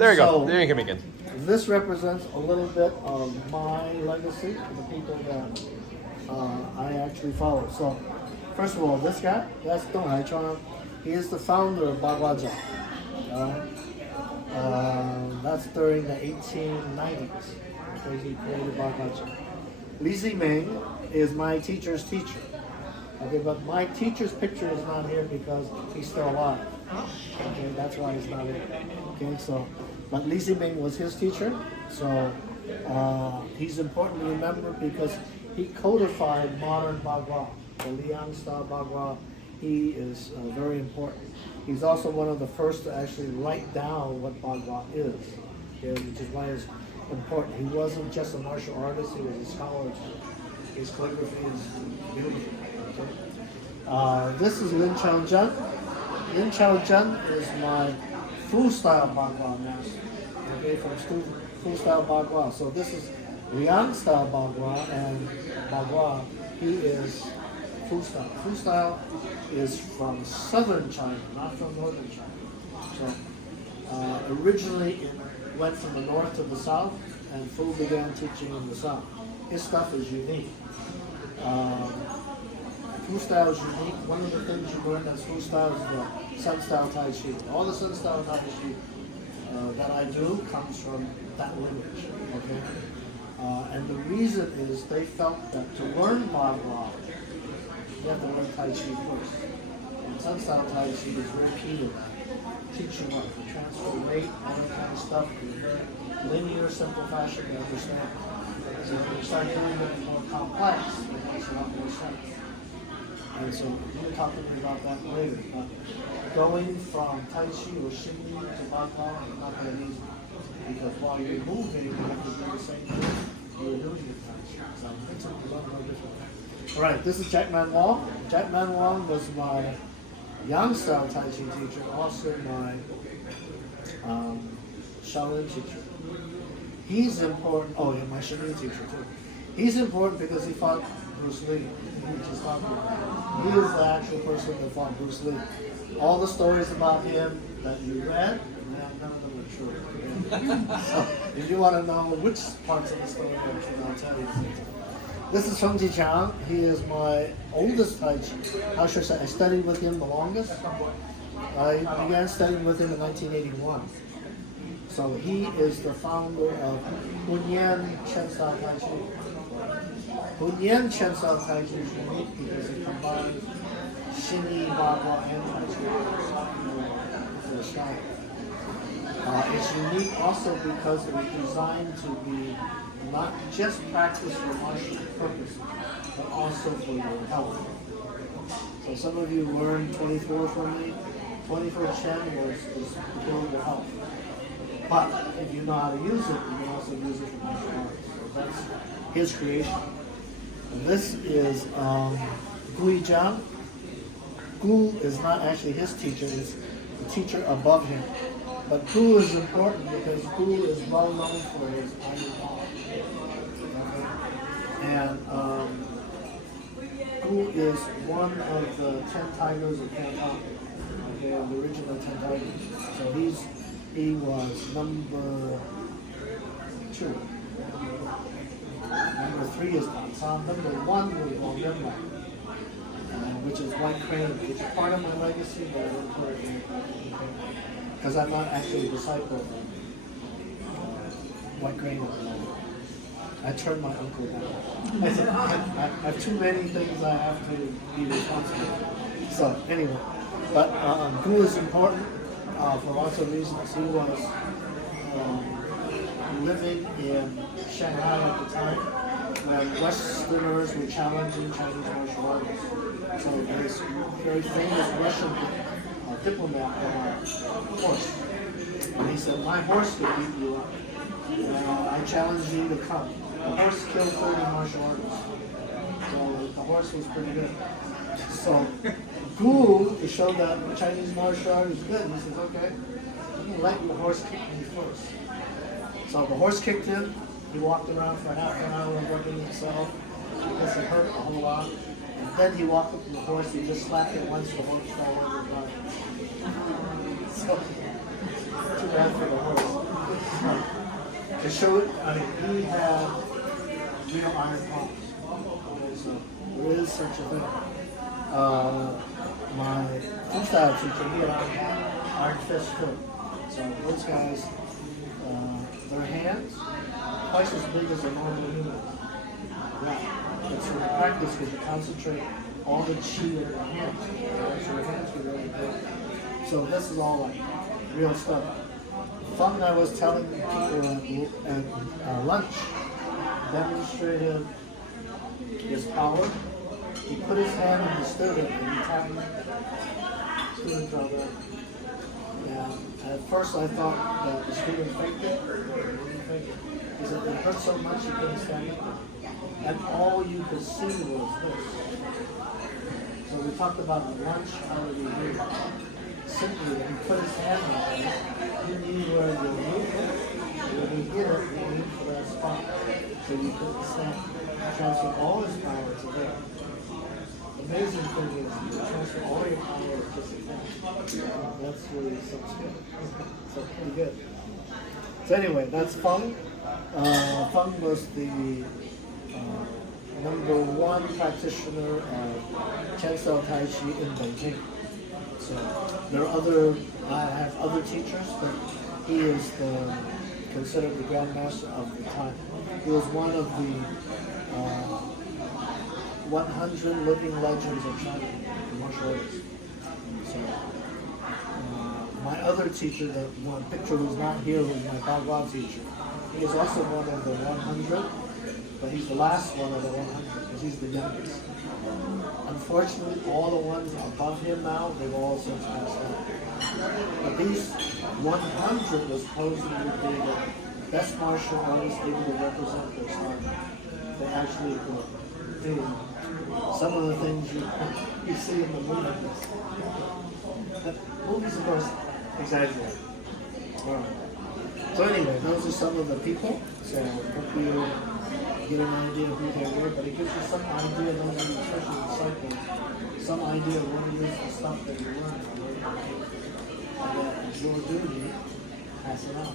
There you go. So, There you can begin. this represents a little bit of my legacy, the people that I actually follow. So, first of all, this guy, that's Dong Haichuan. He is the founder of Baguazhang. That's during the 1890s. Okay, he created Baguazhang. Ziming is my teacher's teacher. Okay, but my teacher's picture is not here because he's still alive. Okay, that's why he's not here. Okay, so, but Li Ziming was his teacher, so he's important to remember because he codified modern Bagua, the Liang Style Bagua. He is very important. He's also one of the first to actually write down what Bagua is, okay, which is why it's important. He wasn't just a martial artist, he was a scholar too. His calligraphy is beautiful. Okay? This is Lin Chao Zhen. Lin Chao Zhen is my Fu Style Bagua master, okay, from Fu Style Bagua. So this is Liang Style Bagua and Bagua. He is Fu Style. Fu Style is from southern China, not from northern China. So originally it went from the north to the south, and Fu began teaching in the south. His stuff is unique. Fu Style is unique. One of the things you learn as Fu Style is the Sun Style Taiji. All the Sun Style Taiji that I do comes from that lineage. Okay, and the reason is they felt that to learn Bagua, you have to learn Tai Chi first. And Sun Style Tai Chi is very key to that. Teach you what to transfer weight, all that kind of stuff in a very linear, simple fashion to understand. So if you start doing it more complex, it makes a lot more sense. And so we'll talk to me about that later. But going from Tai Chi or Xingyi to Bagua is not that easy. Because while you're moving, you have to do the same thing you're doing in Tai Chi. So it's a lot more difficult. All right, this is Jack Man Wong. Jack Man Wong was my Yang Style Taiji teacher, also my Shaolin teacher. He's important. Oh, yeah, my Shaolin teacher too. He's important because he fought Bruce Lee. He just fought him. He is the actual person that fought Bruce Lee. All the stories about him that you read, none of them are true. So if you want to know which parts of the story are true, I'll tell you. This is Feng Jiqiang. He is my oldest Taiji. How should I say? I studied with him the longest. I began studying with him in 1981. So he is the founder of Hunyan Chen Style Taiji. Hunyan Chen Style Taiji is unique because it combines Xingyi, Bagua, and Taiji. It's unique also because it was designed to be not just practice for martial purposes, but also for your health. So some of you learned 24 from me. 24 Chen was to build your health. But if you know how to use it, you can also use it for martial arts. So that's his creation. And this is Gu Ruzhang. Gu is not actually his teacher, it's the teacher above him. But Gu is important because Gu is well known for his iron palm. And Gu is one of the 10 tigers of Canton. Okay, the original 10 tigers. So he was number 2. Number 3 is Tan San. Number 1 was Wong, which is White Crane, which is part of my legacy, but I don't put it in because I'm not actually a disciple of White Crane at the moment. I turned my uncle down. I said, I have too many things I have to be responsible for. So anyway, but Gu is important for lots of reasons. He was living in Shanghai at the time when Westerners were challenging Chinese martial arts. So this very famous Russian diplomat on a horse. And he said, my horse could beat you up. I challenge you to come. The horse killed 30 martial artists. So the horse was pretty good. So Gu, to show that Chinese martial art is good, he says, okay, you can let your horse kick me first. So the horse kicked him. He walked around for half an hour rubbing himself because it hurt a whole lot. And then he walked up to the horse, he just slapped it once, the horse fell over and died. So, too bad for the horse. to show it, I mean, he had real iron palms. Okay, so there is such a thing. My Fu Style teacher, he had iron fist too. So those guys, their hands, twice as big as a normal human. Yeah. It's in practice because you concentrate all the chi in your hands. So your hands are really big. So this is all like real stuff. Fong, I was telling people at lunch, demonstrated his power. He put his hand on the student and he tapped the student on that. Yeah. At first I thought that the student faked it. He said it hurt so much he couldn't stand up. And all you could see was this. So we talked about the lunch, how do we do it? Simply, when he put his hand on it, he knew where the movement, when he hit it, he aimed for that spot. So you couldn't stand. Transfer all his power to there. The amazing thing is you can transfer all your power to just a hand. That's really some skill. So pretty good. So anyway, that's Fong. Fong was the #1 practitioner of Style Taiji in Beijing. So there are I have other teachers, but he is considered the grandmaster of the time. He was one of the 100 living legends of China, the martial arts. So my other teacher, the one picture who's not here, who's my Bagua teacher, he is also one of the 100. But he's the last one of the 100 because he's the youngest. Unfortunately, all the ones above him now, they've all since passed out. But these 100 was supposed to be the best martial artists able to represent their style. They actually could do some of the things you see in the movies. The movies, of course, exaggerate. All right. So anyway, those are some of the people. So hope you get an idea of who they were, but it gives you some idea, those are especially disciples, some idea of what it is, the stuff that you learn from learning. And that your duty, pass it on.